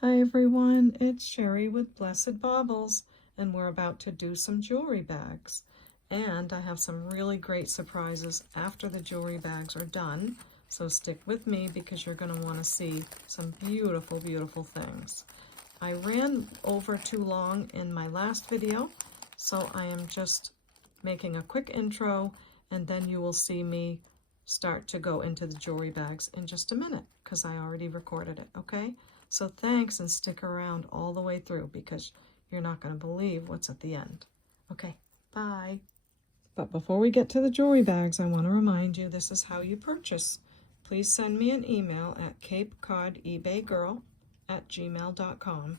Hi everyone, it's Sherry with Blessed Baubles, and we're about to do some jewelry bags. And I have some really great surprises after the jewelry bags are done, so stick with me because you're going to want to see some beautiful, beautiful things. I ran over too long in my last video, so I am just making a quick intro, and then you will see me start to go into the jewelry bags in just a minute because I already recorded it, okay? So thanks, and stick around all the way through because you're not going to believe what's at the end. Okay, bye. But before we get to the jewelry bags, I want to remind you this is how you purchase. Please send me an email at CapeCodEbayGirl@gmail.com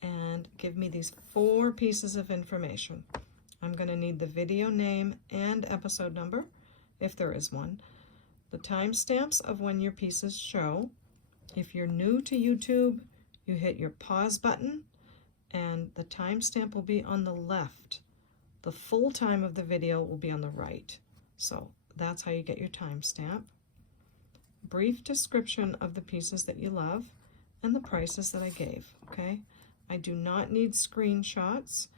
and give me these 4 pieces of information. I'm going to need the video name and episode number, if there is one, the timestamps of when your pieces show. If you're new to YouTube, you hit your pause button and the timestamp will be on the left. The full time of the video will be on the right. So that's how you get your timestamp. Brief description of the pieces that you love and the prices that I gave, okay? I do not need screenshots.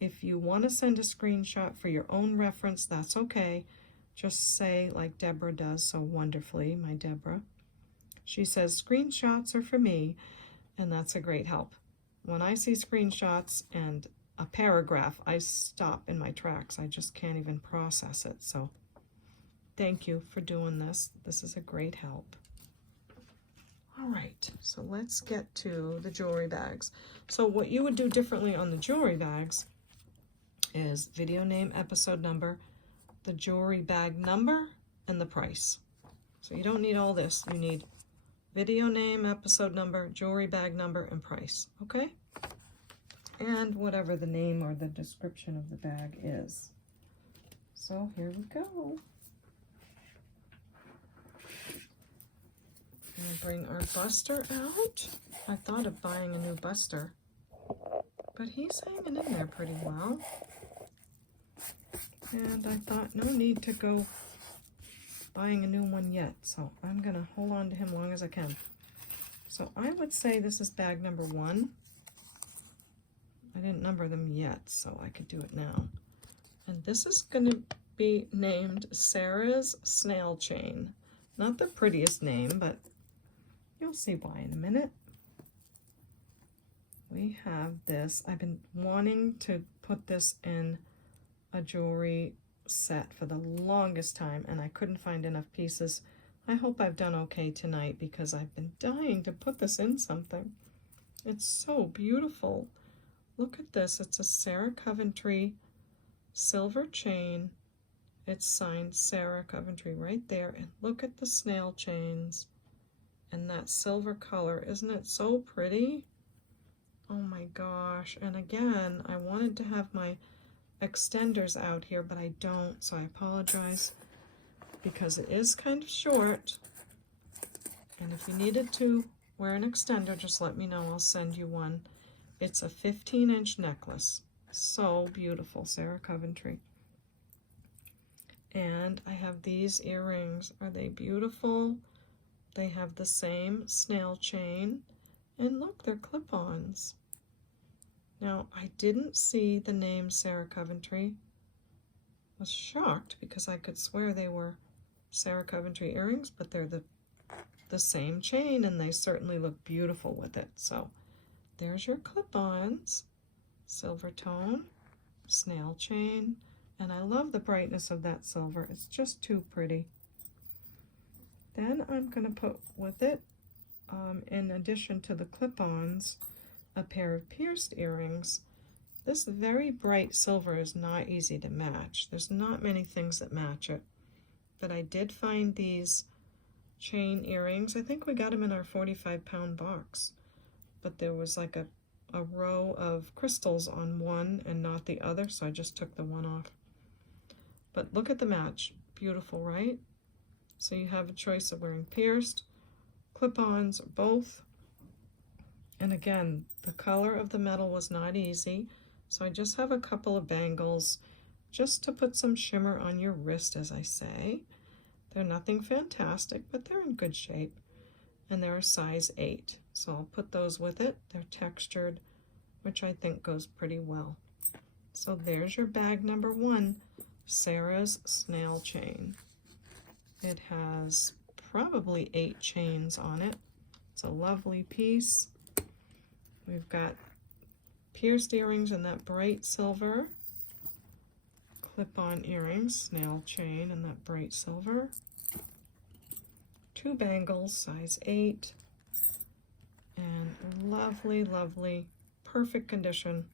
If you want to send a screenshot for your own reference, that's okay. Just say, like Deborah does so wonderfully, my Deborah. She says, screenshots are for me, and that's a great help. When I see screenshots and a paragraph, I stop in my tracks. I just can't even process it. So thank you for doing this. This is a great help. All right, so let's get to the jewelry bags. So what you would do differently on the jewelry bags is video name, episode number, the jewelry bag number, and the price. So you don't need all this. You need video name, episode number, jewelry bag number, and price, okay? And whatever the name or the description of the bag is. So here we go. I'm gonna bring our buster out. I thought of buying a new buster, but he's hanging in there pretty well. And I thought no need to go buying a new one yet, so I'm gonna hold on to him long as I can. So I would say this is bag number 1. I didn't number them yet, so I could do it now. And this is gonna be named Sarah's Snail Chain. Not the prettiest name, but you'll see why in a minute. We have this. I've been wanting to put this in a jewelry set for the longest time, and I couldn't find enough pieces. I hope I've done okay tonight because I've been dying to put this in something. It's so beautiful. Look at this. It's a Sarah Coventry silver chain. It's signed Sarah Coventry right there, and look at the snail chains and that silver color. Isn't it so pretty? Oh my gosh. And again, I wanted to have my extenders out here, but I don't, so I apologize because it is kind of short. And if you needed to wear an extender, just let me know. I'll send you one. It's a 15-inch necklace. So beautiful, Sarah Coventry. And I have these earrings. Are they beautiful? They have the same snail chain. And look, they're clip-ons. Now, I didn't see the name Sarah Coventry. I was shocked because I could swear they were Sarah Coventry earrings, but they're the same chain, and they certainly look beautiful with it. So there's your clip-ons, silver tone, snail chain, and I love the brightness of that silver. It's just too pretty. Then I'm going to put with it, in addition to the clip-ons, a pair of pierced earrings. This very bright silver is not easy to match. There's not many things that match it. But I did find these chain earrings. I think we got them in our 45-pound box. But there was like a row of crystals on one and not the other, so I just took the one off. But look at the match. Beautiful, right? So you have a choice of wearing pierced, clip-ons, or both. And again, the color of the metal was not easy, so I just have a couple of bangles just to put some shimmer on your wrist, as I say. They're nothing fantastic, but they're in good shape. And they're a size 8. So I'll put those with it. They're textured, which I think goes pretty well. So there's your bag number 1, Sarah's snail chain. It has probably 8 chains on it. It's a lovely piece. We've got pierced earrings in that bright silver, clip-on earrings, snail chain in that bright silver, 2 bangles, size 8, and lovely, lovely, perfect condition.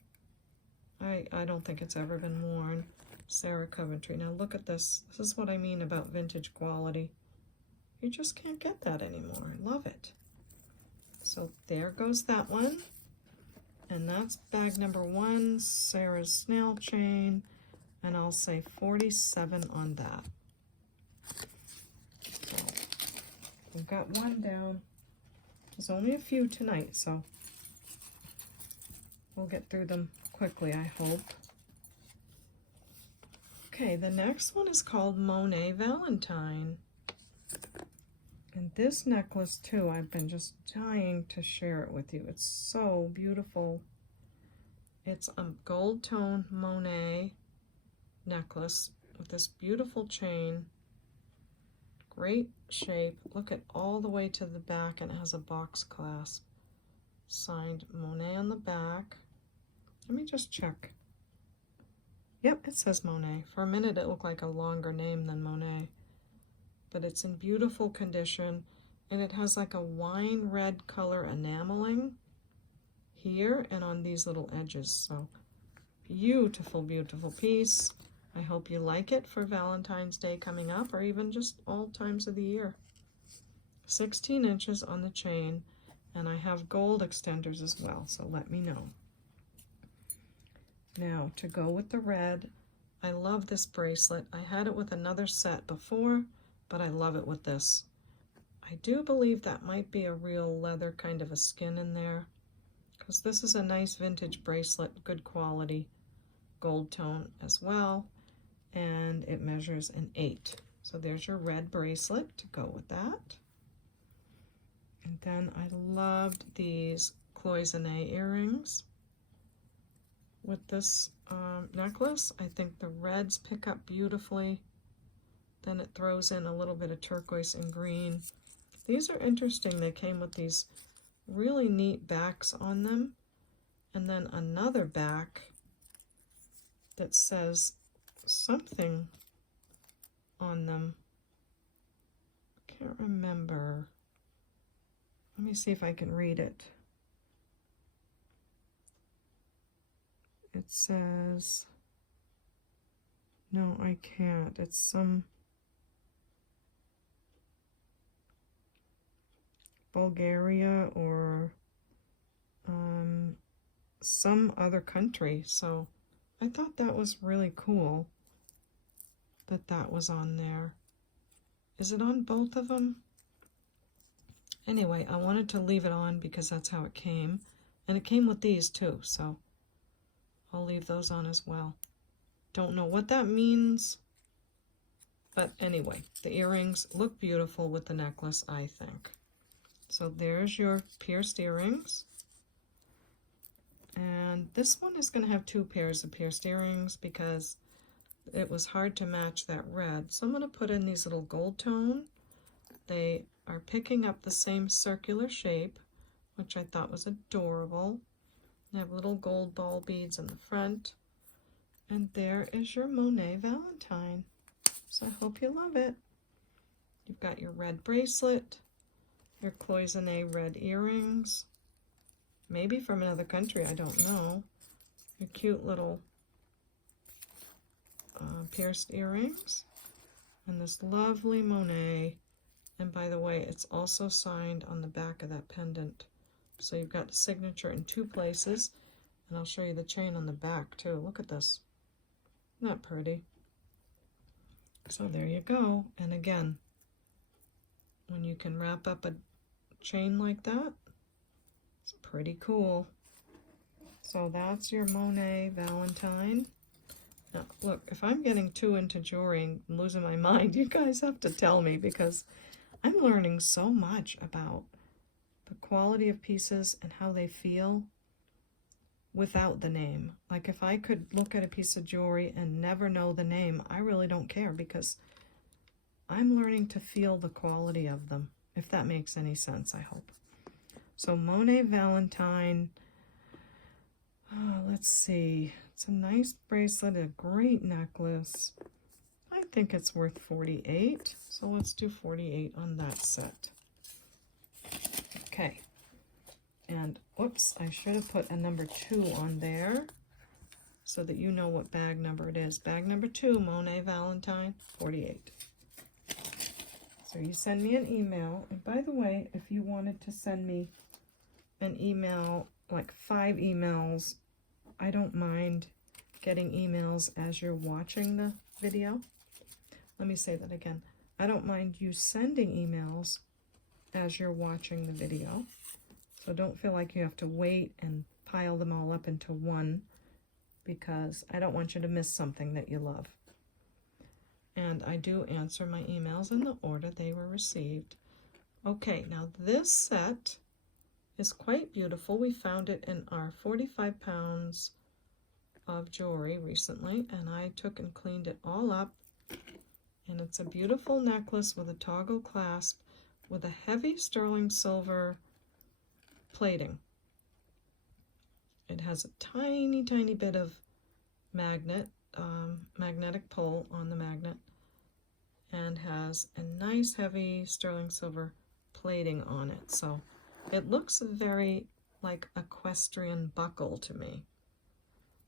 I don't think it's ever been worn. Sarah Coventry. Now look at this. This is what I mean about vintage quality. You just can't get that anymore. I love it. So there goes that one. And that's bag number 1, Sarah's snail chain. And I'll say 47 on that. So we've got 1 down. There's only a few tonight, so we'll get through them quickly, I hope. Okay, the next one is called Monet Valentine. And this necklace, too, I've been just dying to share it with you. It's so beautiful. It's a gold tone Monet necklace with this beautiful chain. Great shape. Look at all the way to the back, and it has a box clasp. Signed Monet on the back. Let me just check. Yep, it says Monet. For a minute it looked like a longer name than Monet. But it's in beautiful condition, and it has like a wine red color enameling here and on these little edges. So beautiful, beautiful piece. I hope you like it for Valentine's Day coming up, or even just all times of the year. 16 inches on the chain, and I have gold extenders as well, so let me know. Now, to go with the red, I love this bracelet. I had it with another set before, but I love it with this. I do believe that might be a real leather kind of a skin in there, because this is a nice vintage bracelet, good quality, gold tone as well, and it measures an 8. So there's your red bracelet to go with that. And then I loved these cloisonne earrings with this necklace. I think the reds pick up beautifully. Then it throws in a little bit of turquoise and green. These are interesting. They came with these really neat backs on them, and then another back that says something on them. Can't remember. Let me see if I can read it. It says, no, I can't. It's some Bulgaria or some other country. So I thought that was really cool that that was on there. Is it on both of them? Anyway, I wanted to leave it on because that's how it came. And it came with these too, so I'll leave those on as well. Don't know what that means, but anyway, the earrings look beautiful with the necklace, I think. So there's your pierced earrings. And this one is going to have 2 pairs of pierced earrings because it was hard to match that red. So I'm going to put in these little gold tone. They are picking up the same circular shape, which I thought was adorable. They have little gold ball beads in the front. And there is your Monet Valentine. So I hope you love it. You've got your red bracelet, your cloisonne red earrings, maybe from another country, I don't know. Your cute little pierced earrings, and this lovely Monet. And by the way, it's also signed on the back of that pendant. So you've got the signature in 2 places, and I'll show you the chain on the back too. Look at this. Isn't that pretty? So there you go. And again, when you can wrap up a chain like that, it's pretty cool. So that's your Monet Valentine. Now, look, if I'm getting too into jewelry and losing my mind, you guys have to tell me, because I'm learning so much about the quality of pieces and how they feel without the name. Like if I could look at a piece of jewelry and never know the name, I really don't care, because I'm learning to feel the quality of them, if that makes any sense, I hope. So Monet Valentine, let's see, it's a nice bracelet, a great necklace. I think it's worth $48, so let's do $48 on that set. Okay, and whoops, I should have put a number 2 on there so that you know what bag number it is. Bag number 2, Monet Valentine, 48. So you send me an email, and by the way, if you wanted to send me an email, like 5 emails, I don't mind getting emails as you're watching the video. Let me say that again. I don't mind you sending emails as you're watching the video. So don't feel like you have to wait and pile them all up into one, because I don't want you to miss something that you love. And I do answer my emails in the order they were received. Okay, now this set is quite beautiful. We found it in our 45 pounds of jewelry recently, and I took and cleaned it all up. And it's a beautiful necklace with a toggle clasp with a heavy sterling silver plating. It has a tiny, tiny bit of magnetic pull on the magnet, and has a nice heavy sterling silver plating on it. So it looks very like equestrian buckle to me.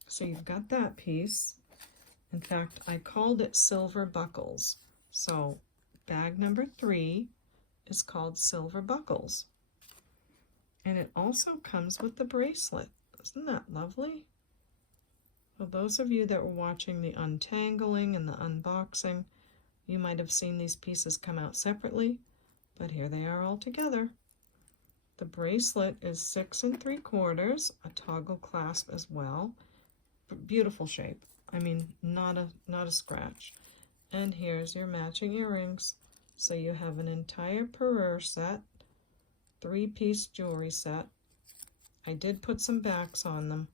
So you've got that piece. In fact, I called it Silver Buckles. So bag number 3 is called Silver Buckles. And it also comes with the bracelet. Isn't that lovely? For those of you that were watching the untangling and the unboxing, you might have seen these pieces come out separately, but here they are all together. The bracelet is 6 3/4, a toggle clasp as well. Beautiful shape. I mean, not a scratch. And here's your matching earrings. So you have an entire parure set, 3-piece jewelry set. I did put some backs on them,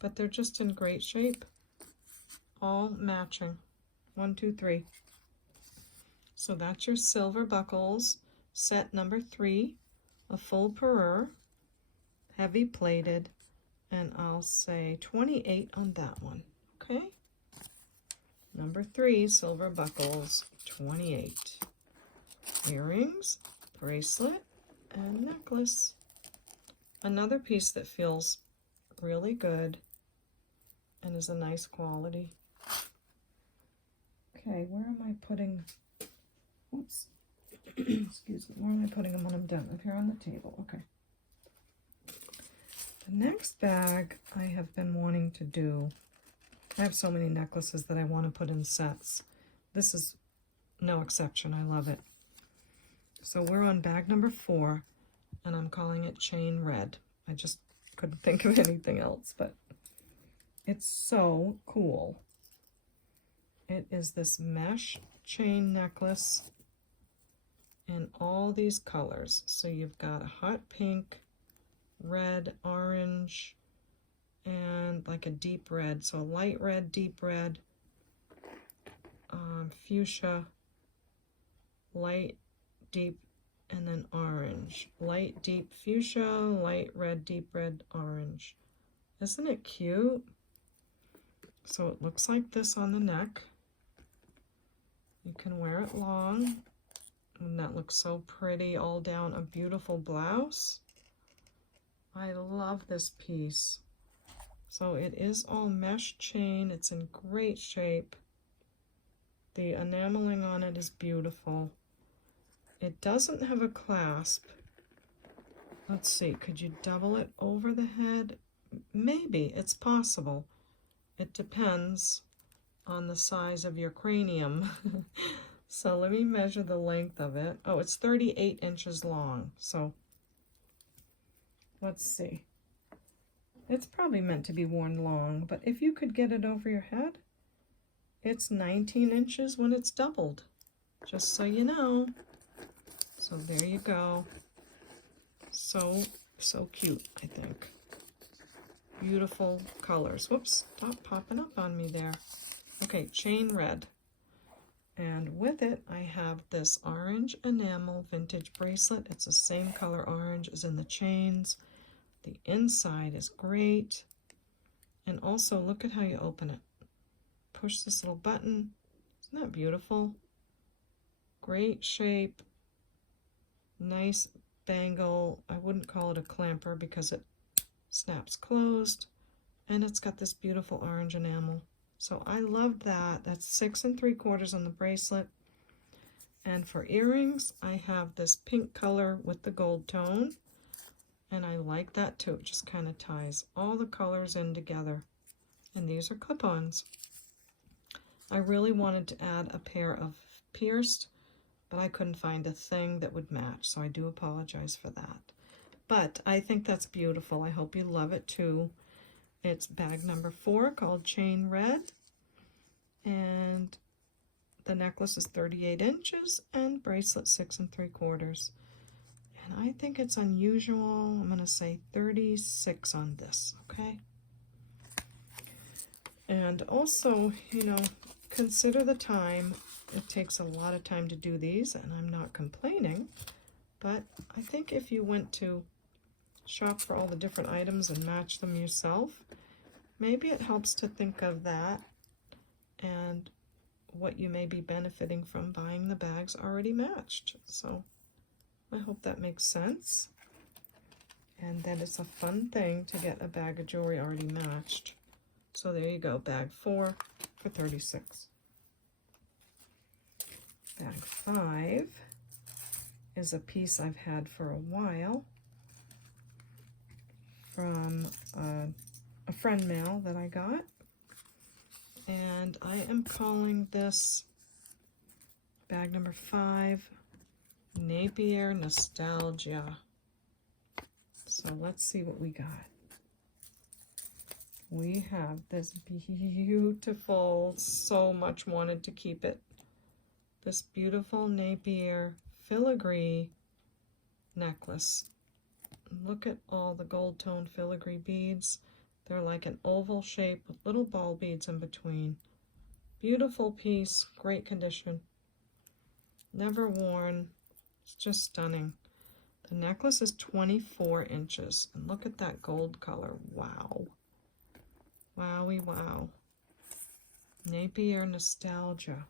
but they're just in great shape. All matching. 1, 2, 3. So that's your Silver Buckles, set number 3, a full parure, heavy plated, and I'll say 28 on that one. Okay, number 3, Silver Buckles, 28. Earrings, bracelet, and necklace. Another piece that feels really good and is a nice quality. Okay, where am I putting, oops, excuse me, where am I putting them when I'm done? Up here on the table, okay. The next bag I have been wanting to do, I have so many necklaces that I want to put in sets. This is no exception. I love it. So we're on bag number 4, and I'm calling it Chain Red. I just couldn't think of anything else, but it's so cool. It is this mesh chain necklace in all these colors. So you've got a hot pink, red, orange, and like a deep red. So a light red, deep red, fuchsia, light, deep, and then orange. Light, deep fuchsia, light red, deep red, orange. Isn't it cute? So it looks like this on the neck. You can wear it long, and that looks so pretty all down a beautiful blouse. I love this piece. So it is all mesh chain. It's in great shape. The enameling on it is beautiful. It doesn't have a clasp. Let's see, could you double it over the head? Maybe, it's possible. It depends on the size of your cranium. So let me measure the length of it. Oh, it's 38 inches long. So let's see. It's probably meant to be worn long, but if you could get it over your head, it's 19 inches when it's doubled, just so you know. So there you go. So, so cute, I think. Beautiful colors. Whoops, stop popping up on me there. Okay, chain red. And with it, I have this orange enamel vintage bracelet. It's the same color orange as in the chains. The inside is great. And also, look at how you open it. Push this little button. Isn't that beautiful? Great shape. Nice bangle. I wouldn't call it a clamper because it snaps closed. And it's got this beautiful orange enamel. So I love that. That's 6 3/4 on the bracelet. And for earrings, I have this pink color with the gold tone. And I like that too. It just kind of ties all the colors in together. And these are clip-ons. I really wanted to add a pair of pierced, but I couldn't find a thing that would match. So I do apologize for that. But I think that's beautiful. I hope you love it too. It's bag number 4 called Chain Red, and the necklace is 38 inches and bracelet 6 3/4. And I think it's unusual. I'm going to say 36 on this, okay? And also, you know, consider the time. It takes a lot of time to do these, and I'm not complaining, but I think if you went to shop for all the different items and match them yourself, maybe it helps to think of that and what you may be benefiting from buying the bags already matched. So I hope that makes sense, and that it's a fun thing to get a bag of jewelry already matched. So there you go, bag 4 for 36. Bag 5 is a piece I've had for a while from a friend mail that I got, and I am calling this bag number 5 Napier Nostalgia. So let's see what we got. We have this beautiful, so much wanted to keep it, this beautiful Napier filigree necklace. Look at all the gold tone filigree beads. They're like an oval shape with little ball beads in between. Beautiful piece, great condition. Never worn. It's just stunning. The necklace is 24 inches. And look at that gold color. Wow. Wowie wow. Napier Nostalgia.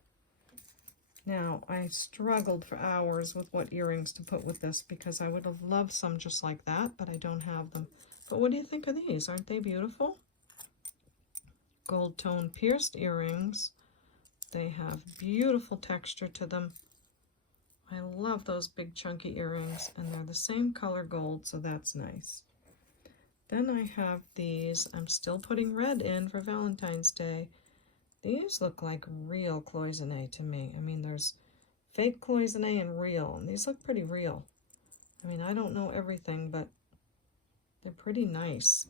Now, I struggled for hours with what earrings to put with this because I would have loved some just like that, but I don't have them. But what do you think of these? Aren't they beautiful? Gold tone pierced earrings. They have beautiful texture to them. I love those big chunky earrings, and they're the same color gold, so that's nice. Then I have these. I'm still putting red in for Valentine's Day. These look like real cloisonne to me. I mean, there's fake cloisonne and real, and these look pretty real. I mean, I don't know everything, but they're pretty nice.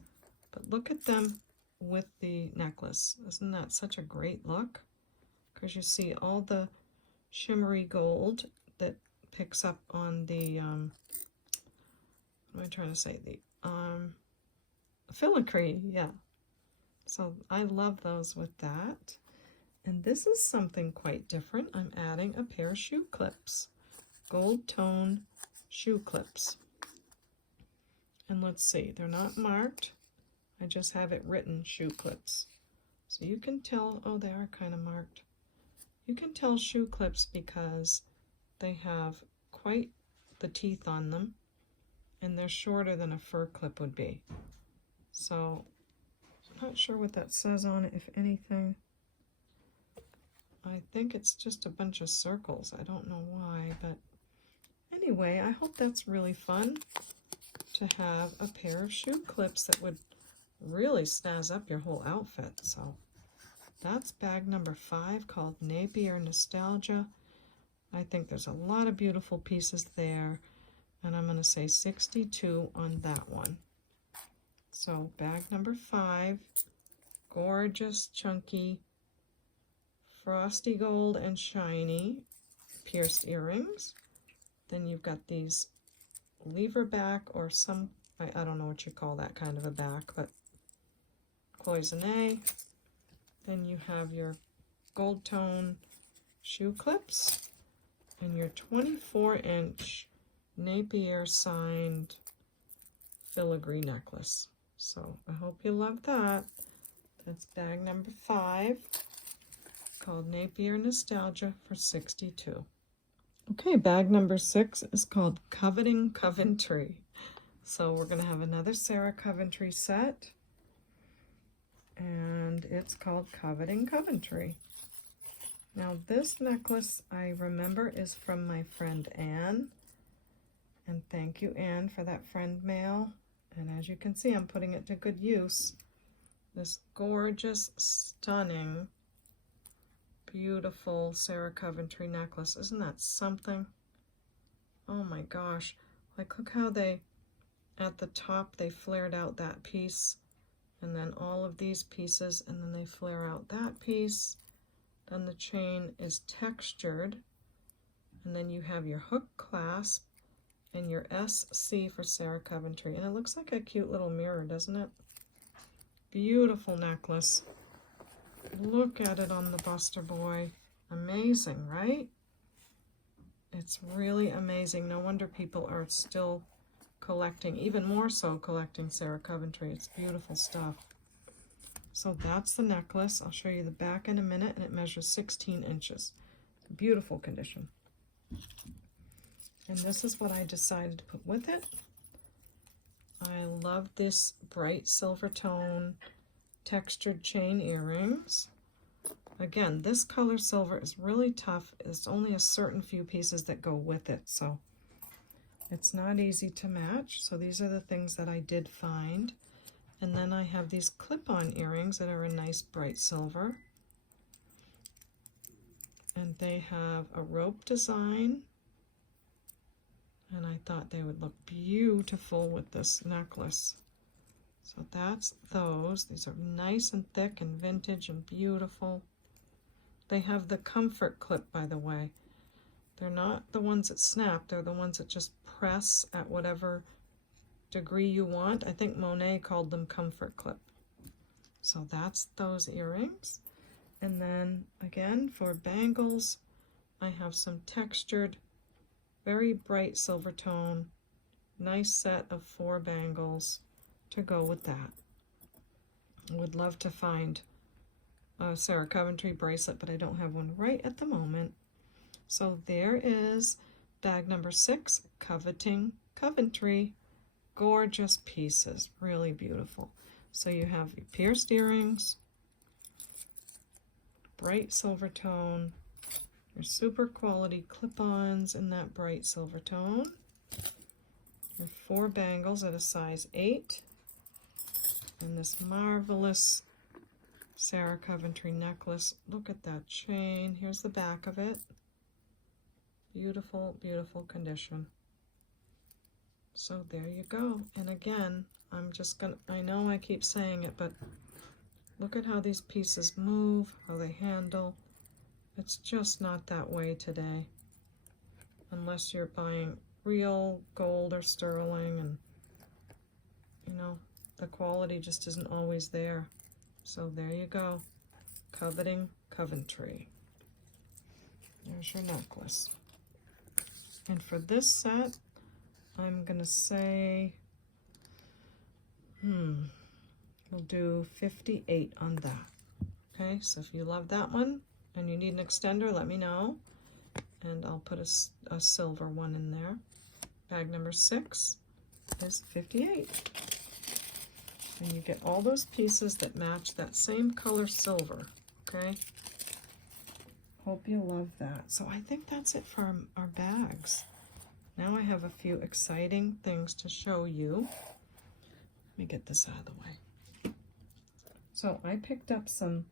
But look at them with the necklace. Isn't that such a great look? Because you see all the shimmery gold that picks up on the, what am I trying to say? The filigree, yeah. So I love those with that. And this is something quite different. I'm adding a pair of shoe clips, gold tone shoe clips. And let's see, they're not marked. I just have it written shoe clips. So you can tell, oh, they are kind of marked. You can tell shoe clips because they have quite the teeth on them, and they're shorter than a fur clip would be. So I'm not sure what that says on it, if anything. I think it's just a bunch of circles. I don't know why, but anyway, I hope that's really fun to have a pair of shoe clips that would really snazz up your whole outfit. So that's bag number 5 called Napier Nostalgia. I think there's a lot of beautiful pieces there, and I'm going to say 62 on that one. So bag number 5, gorgeous, chunky, frosty gold and shiny pierced earrings. Then you've got these lever back or some, I don't know what you call that kind of a back, but cloisonne. Then you have your gold tone shoe clips and your 24-inch Napier signed filigree necklace. So I hope you love that. That's bag number 5, called Napier Nostalgia for $62. Okay, bag number 6 is called Coveting Coventry. So we're going to have another Sarah Coventry set, and it's called Coveting Coventry. Now this necklace I remember is from my friend Anne, and thank you, Anne, for that friend mail. And as you can see, I'm putting it to good use. This gorgeous, stunning, beautiful Sarah Coventry necklace. Isn't that something? Oh my gosh. Like, look how they, at the top, they flared out that piece, and then all of these pieces, and then they flare out that piece. Then the chain is textured, and then you have your hook clasp and your SC for Sarah Coventry. And it looks like a cute little mirror, doesn't it? Beautiful necklace. Look at it on the Buster Boy. Amazing, right? It's really amazing. No wonder people are still collecting, even more so collecting Sarah Coventry. It's beautiful stuff. So that's the necklace. I'll show you the back in a minute, and it measures 16 inches. Beautiful condition. And this is what I decided to put with it. I love this bright silver tone textured chain earrings. Again, this color silver is really tough. It's only a certain few pieces that go with it, so it's not easy to match. So these are the things that I did find. And then I have these clip-on earrings that are a nice bright silver. And they have a rope design. And I thought they would look beautiful with this necklace. So that's those. These are nice and thick and vintage and beautiful. They have the comfort clip, by the way. They're not the ones that snap. They're the ones that just press at whatever degree you want. I think Monet called them comfort clip. So that's those earrings. And then again, for bangles, I have some textured, very bright silver tone, nice set of 4 bangles to go with that. I would love to find a Sarah Coventry bracelet, but I don't have one right at the moment. So there is bag number 6, Coveting Coventry. Gorgeous pieces, really beautiful. So you have your pierced earrings, bright silver tone, your super quality clip-ons in that bright silver tone, your 4 bangles at a size 8, and this marvelous Sarah Coventry necklace. Look at that chain. Here's the back of it. Beautiful, beautiful condition. So there you go. And again, I'm just gonna, I know I keep saying it, but look at how these pieces move, how they handle. It's just not that way today, unless you're buying real gold or sterling, and you know, the quality just isn't always there. So there you go, Coveting Coventry. There's your necklace. And for this set, I'm gonna say, we'll do 58 on that. Okay, so if you love that one and you need an extender, let me know, and I'll put a silver one in there. Bag number 6 is 58. And you get all those pieces that match that same color silver, okay? Hope you love that. So I think that's it for our bags. Now I have a few exciting things to show you. Let me get this out of the way. So I picked up some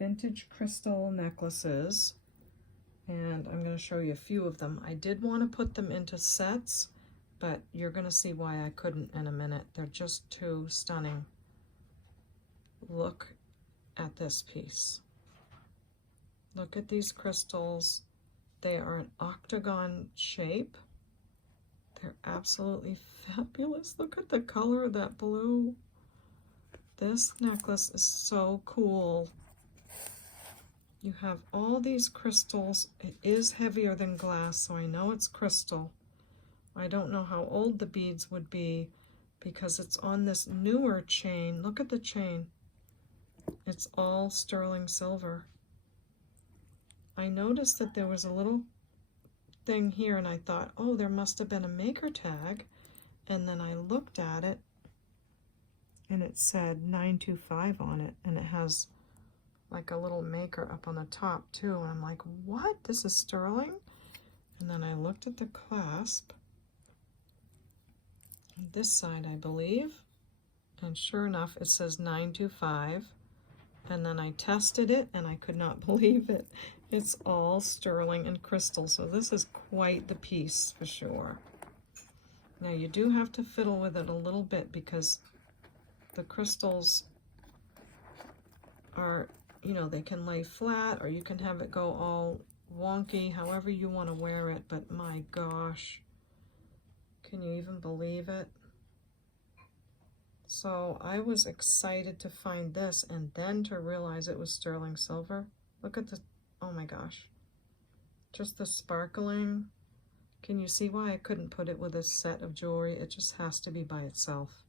vintage crystal necklaces, and I'm going to show you a few of them. I did want to put them into sets, but you're going to see why I couldn't in a minute. They're just too stunning. Look at this piece. Look at these crystals. They are an octagon shape. They're absolutely fabulous. Look at the color of that blue. This necklace is so cool. You have all these crystals. It is heavier than glass, so I know it's crystal. I don't know how old the beads would be because it's on this newer chain. Look at the chain. It's all sterling silver. I noticed that there was a little thing here and I thought, oh, there must have been a maker tag. And then I looked at it and it said 925 on it, and it has like a little maker up on the top too. And I'm like, what? This is sterling? And then I looked at the clasp on this side, I believe, and sure enough, it says 925. And then I tested it and I could not believe it. It's all sterling and crystal, so this is quite the piece for sure. Now you do have to fiddle with it a little bit because the crystals are, you know, they can lay flat or you can have it go all wonky, however you want to wear it, but my gosh, can you even believe it? So I was excited to find this and then to realize it was sterling silver. Look at the, oh my gosh, just the sparkling. Can you see why I couldn't put it with a set of jewelry? It just has to be by itself.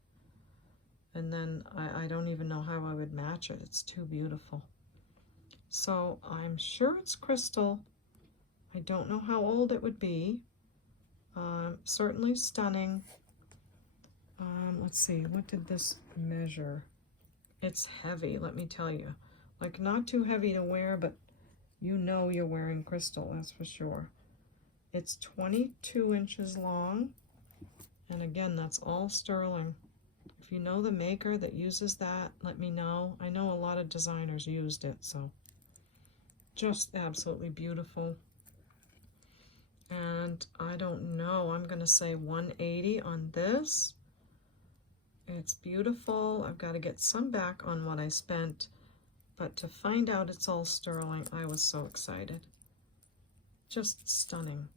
And then I don't even know how I would match it. It's too beautiful. So I'm sure it's crystal. I don't know how old it would be. Certainly stunning. Let's see, what did this measure? It's heavy, let me tell you. Like, not too heavy to wear, but you know you're wearing crystal, that's for sure. It's 22 inches long, and again, that's all sterling. If you know the maker that uses that, let me know. I know a lot of designers used it, so just absolutely beautiful. And I don't know, I'm gonna say 180 on this. It's beautiful. I've got to get some back on what I spent, but to find out it's all sterling, I was so excited. Just stunning.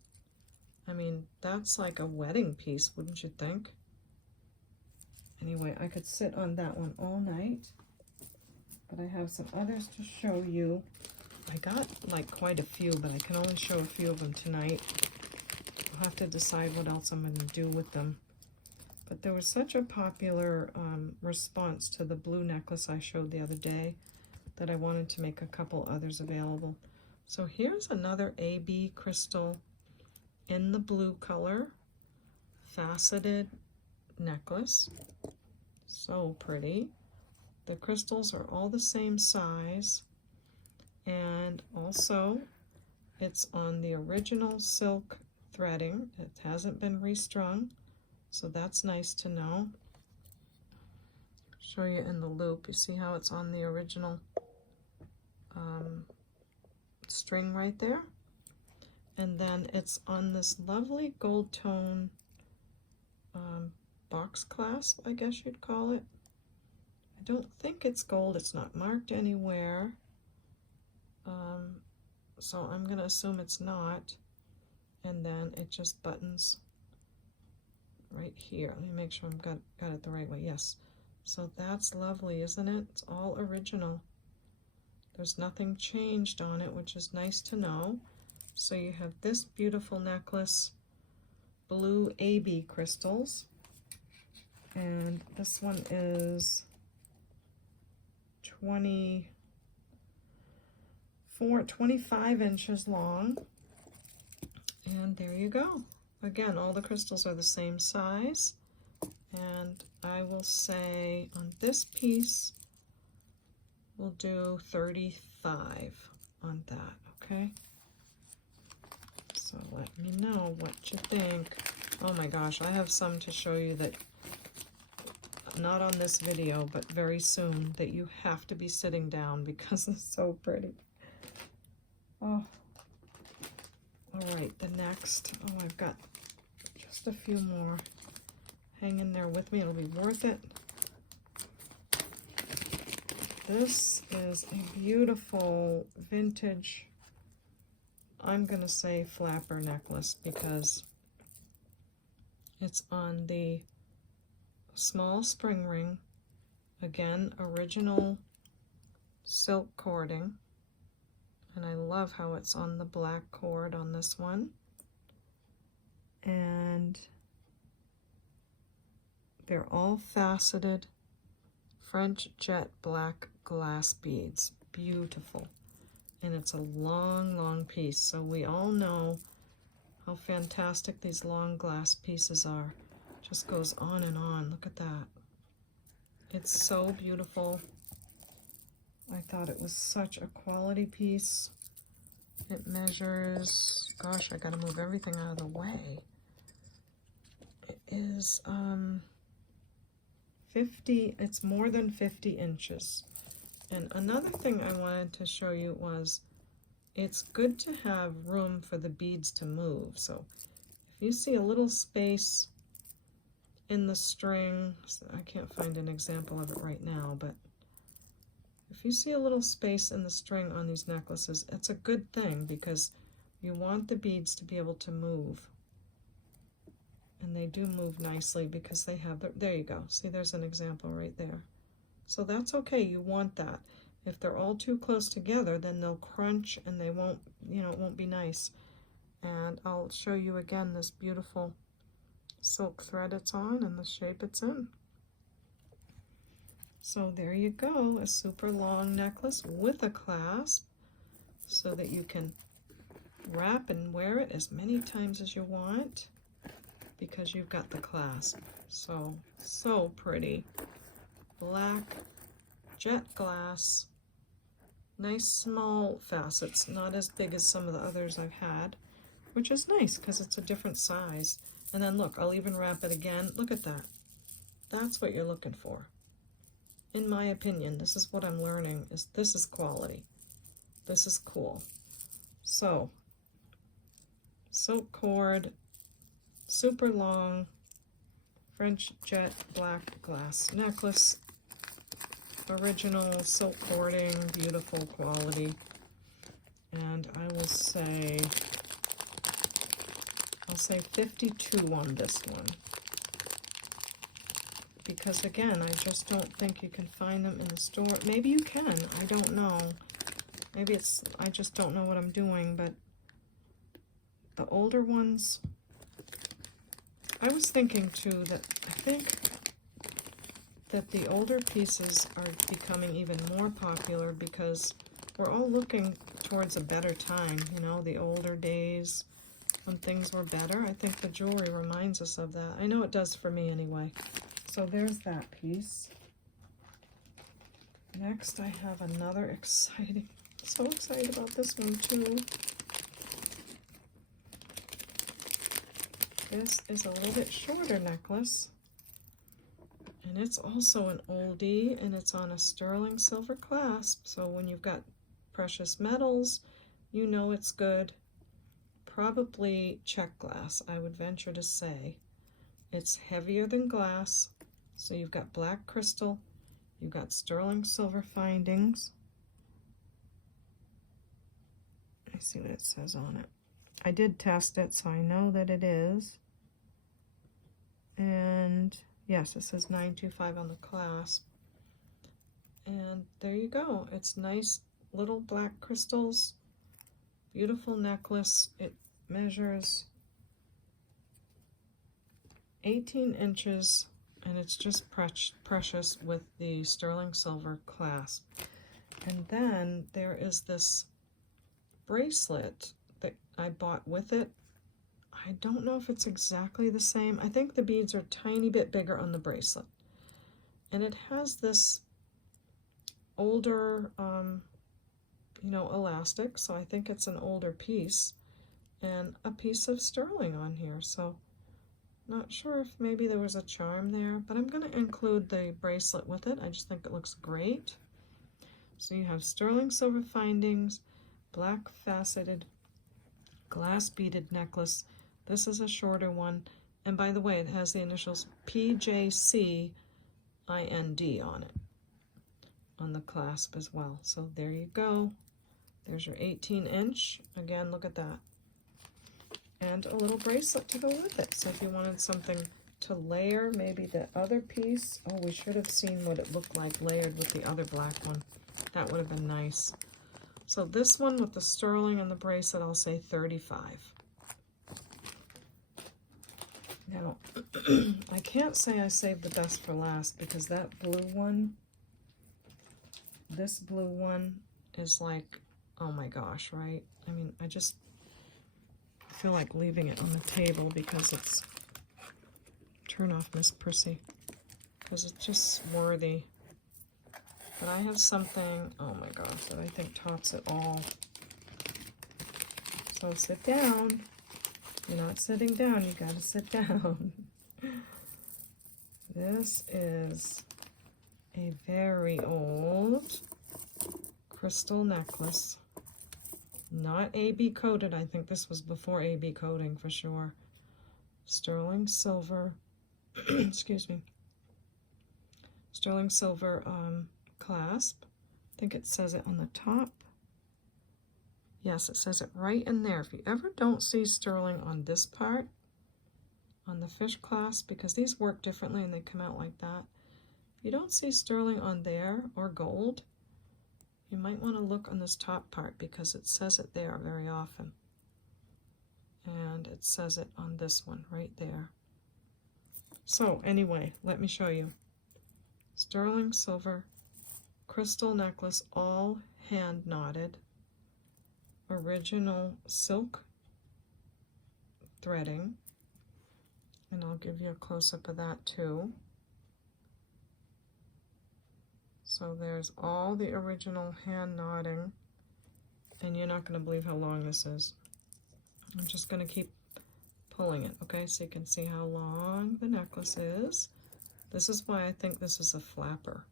I mean, that's like a wedding piece, wouldn't you think? Anyway, I could sit on that one all night, but I have some others to show you. I got like quite a few, but I can only show a few of them tonight. I'll have to decide what else I'm going to do with them. But there was such a popular response to the blue necklace I showed the other day that I wanted to make a couple others available. So here's another AB crystal in the blue color, faceted necklace. So pretty. The crystals are all the same size, and also it's on the original silk threading. It hasn't been restrung. So that's nice to know. Show you in the loop. You see how it's on the original string right there? And then it's on this lovely gold tone box clasp, I guess you'd call it. I don't think it's gold. It's not marked anywhere. So I'm going to assume it's not. And then it just buttons right here. Let me make sure I've got it the right way. Yes. So that's lovely, isn't it? It's all original. There's nothing changed on it, which is nice to know. So you have this beautiful necklace, blue AB crystals, and this one is 25 inches long, and there you go. Again, all the crystals are the same size, and I will say on this piece, we'll do 35 on that, okay? So let me know what you think. Oh my gosh, I have some to show you that, not on this video, but very soon, that you have to be sitting down because it's so pretty. Oh, all right, the next, oh, I've got just a few more. Hang in there with me, it'll be worth it. This is a beautiful vintage, I'm gonna say flapper necklace, because It's on the small spring ring. Again, original silk cording. And I love how it's on the black cord on this one. And they're all faceted French jet black glass beads. Beautiful. And it's a long, long piece. So we all know how fantastic these long glass pieces are. Just goes on and on. Look at that. It's so beautiful. I thought it was such a quality piece. It measures, gosh, I gotta move everything out of the way. It is 50, it's more than 50 inches. And another thing I wanted to show you was it's good to have room for the beads to move. So if you see a little space in the string, I can't find an example of it right now, but if you see a little space in the string on these necklaces, it's a good thing because you want the beads to be able to move. And they do move nicely because they have, there you go. See, there's an example right there. So that's okay, you want that. If they're all too close together, then they'll crunch and they won't, you know, it won't be nice. And I'll show you again this beautiful silk thread it's on and the shape it's in. So there you go, a super long necklace with a clasp so that you can wrap and wear it as many times as you want because you've got the clasp. So, so pretty. Black jet glass, nice small facets, not as big as some of the others I've had, which is nice because it's a different size. And then look, I'll even wrap it again. Look at that. That's what you're looking for. In my opinion, this is what I'm learning, is this is quality. This is cool. So, silk cord, super long, French jet black glass necklace, original silk cording, beautiful quality. And I will say, I'll say 52 on this one. Because again, I just don't think you can find them in the store. Maybe you can, I don't know. Maybe it's, I just don't know what I'm doing, but the older ones, I was thinking too that I think that the older pieces are becoming even more popular because we're all looking towards a better time, you know, the older days when things were better. I think the jewelry reminds us of that. I know it does for me anyway. So there's that piece. Next I have another exciting, so excited about this one too. This is a little bit shorter necklace. And it's also an oldie, and it's on a sterling silver clasp. So when you've got precious metals, you know it's good. Probably Czech glass, I would venture to say. It's heavier than glass. So you've got black crystal, you've got sterling silver findings. I see what it says on it. I did test it, so I know that it is. And yes, it says 925 on the clasp. And there you go. It's nice little black crystals. Beautiful necklace. It measures 18 inches. And it's just precious with the sterling silver clasp. And then there is this bracelet that I bought with it. I don't know if it's exactly the same. I think the beads are a tiny bit bigger on the bracelet. And it has this older, you know, elastic. So I think it's an older piece. And a piece of sterling on here. So not sure if maybe there was a charm there, but I'm going to include the bracelet with it. I just think it looks great. So you have sterling silver findings, black faceted glass beaded necklace. This is a shorter one. And by the way, it has the initials PJCIND on it, on the clasp as well. So there you go. There's your 18 inch. Again, look at that. and a little bracelet to go with it. So if you wanted something to layer, maybe the other piece. Oh, we should have seen what it looked like layered with the other black one. That would have been nice. So this one with the sterling and the bracelet, I'll say 35. Now, I can't say I saved the best for last because that blue one, this blue one is like, oh my gosh, right? I mean, I just feel like leaving it on the table because it's, turn off Miss Prissy, because it's just worthy. But I have something, oh my gosh, that I think tops it all. So sit down. You're not sitting down, you gotta sit down. This is a very old crystal necklace. Not AB coated, I think this was before AB coating for sure. Sterling silver, excuse me. Sterling silver clasp. I think it says it on the top. Yes, it says it right in there. If you ever don't see sterling on this part, on the fish clasp, because these work differently and they come out like that. If you don't see sterling on there or gold, you might want to look on this top part because it says it there very often. And it says it on this one right there. So anyway, let me show you. Sterling silver crystal necklace, all hand knotted. Original silk threading, and I'll give you a close-up of that too. So there's all the original hand knotting, and you're not going to believe how long this is. I'm just going to keep pulling it, okay, so you can see how long the necklace is. This is why I think this is a flapper,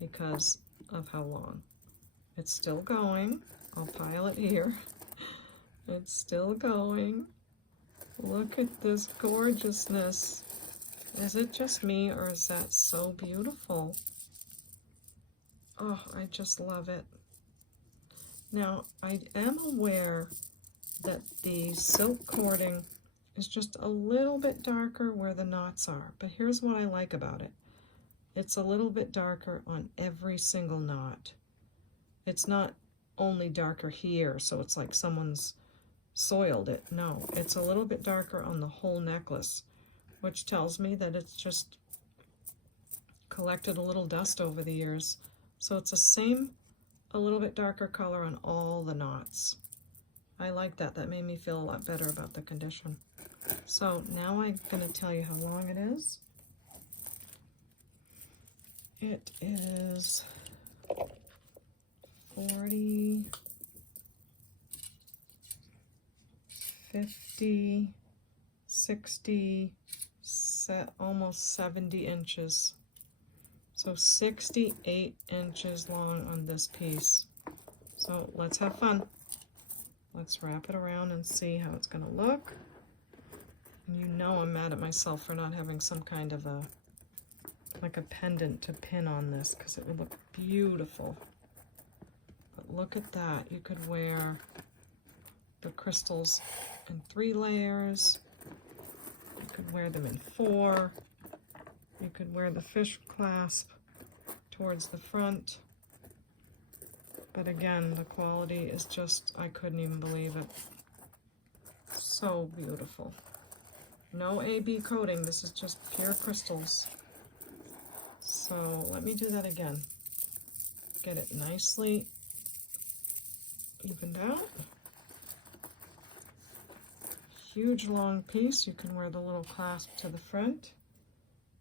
because of how long. It's still going. I'll pile it here. It's still going. Look at this gorgeousness. Is it just me or is that so beautiful? Oh, I just love it. Now, I am aware that the silk cording is just a little bit darker where the knots are, but here's what I like about it. It's a little bit darker on every single knot. It's not only darker here, so it's like someone's soiled it. No, it's a little bit darker on the whole necklace, which tells me that it's just collected a little dust over the years. So it's the same, a little bit darker color on all the knots. I like that. That made me feel a lot better about the condition. So now I'm going to tell you how long it is. It is 40, 50, 60, almost 70 inches. So 68 inches long on this piece. So let's have fun. Let's wrap it around and see how it's going to look. And you know I'm mad at myself for not having some kind of a, like a pendant to pin on this, because it would look beautiful. But look at that. You could wear the crystals in 3 layers. You could wear them in 4. You could wear the fish clasp towards the front. But again, the quality is just, I couldn't even believe it. So beautiful. No AB coating, this is just pure crystals. So let me do that again. Get it nicely evened out. Huge long piece. You can wear the little clasp to the front.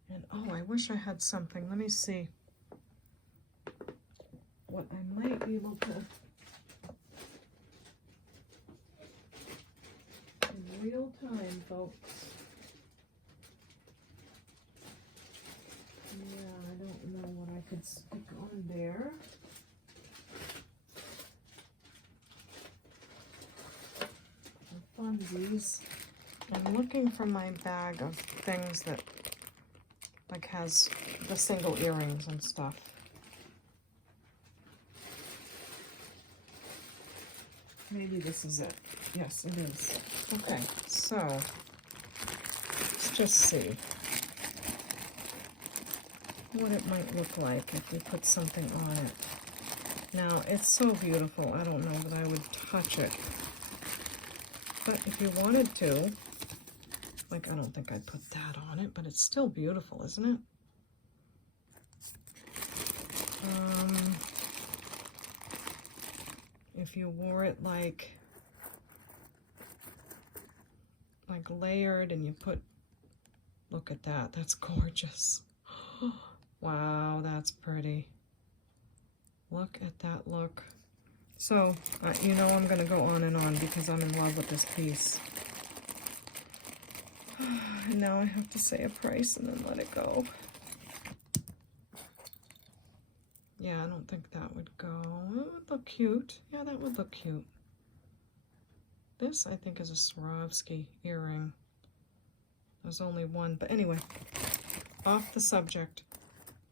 And oh, I wish I had something. Let me see what I might be able to, in real time, folks. Yeah, I don't know what I could stick on there. Funsies. I'm looking for my bag of things that like has the single earrings and stuff. Maybe this is it. Yes, it is. Okay, so let's just see what it might look like if we put something on it. Now, it's so beautiful, I don't know that I would touch it. But if you wanted to, like, I don't think I'd put that on it, but it's still beautiful, isn't it? If you wore it like layered and you put, look at that, that's gorgeous. Wow, that's pretty. Look at that look. So, you know I'm going to go on and on because I'm in love with this piece. And now I have to say a price and then let it go. Yeah, I don't think that would go. It would look cute. Yeah, that would look cute. This, I think, is a Swarovski earring. There's only one. But anyway, off the subject.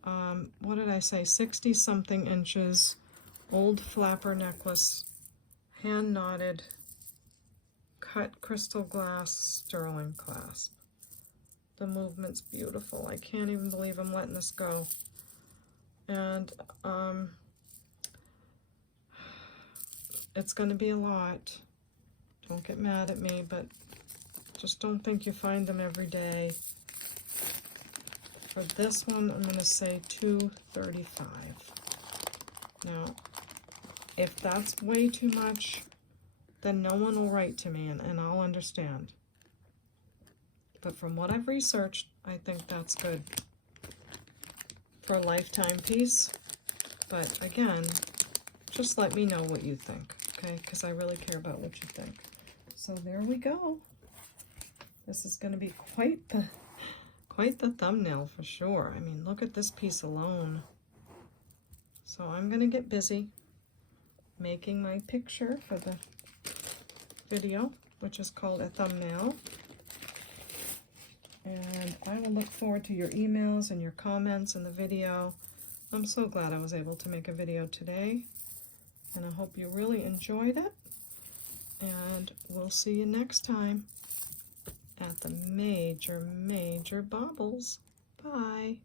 What did I say? 60-something inches. Old flapper necklace. Hand-knotted. Cut crystal glass sterling clasp. The movement's beautiful. I can't even believe I'm letting this go. And it's going to be a lot. Don't get mad at me, but just don't think you find them every day. For this one, I'm going to say $235. Now, if that's way too much, then no one will write to me, and I'll understand. But from what I've researched, I think that's good for a lifetime piece. But again, just let me know what you think, okay? Because I really care about what you think. So there we go. This is going to be quite the thumbnail for sure. I mean, look at this piece alone. So I'm going to get busy making my picture for the video, which is called a thumbnail. And I will look forward to your emails and your comments in the video. I'm so glad I was able to make a video today. And I hope you really enjoyed it. And we'll see you next time at the major Baubles. Bye.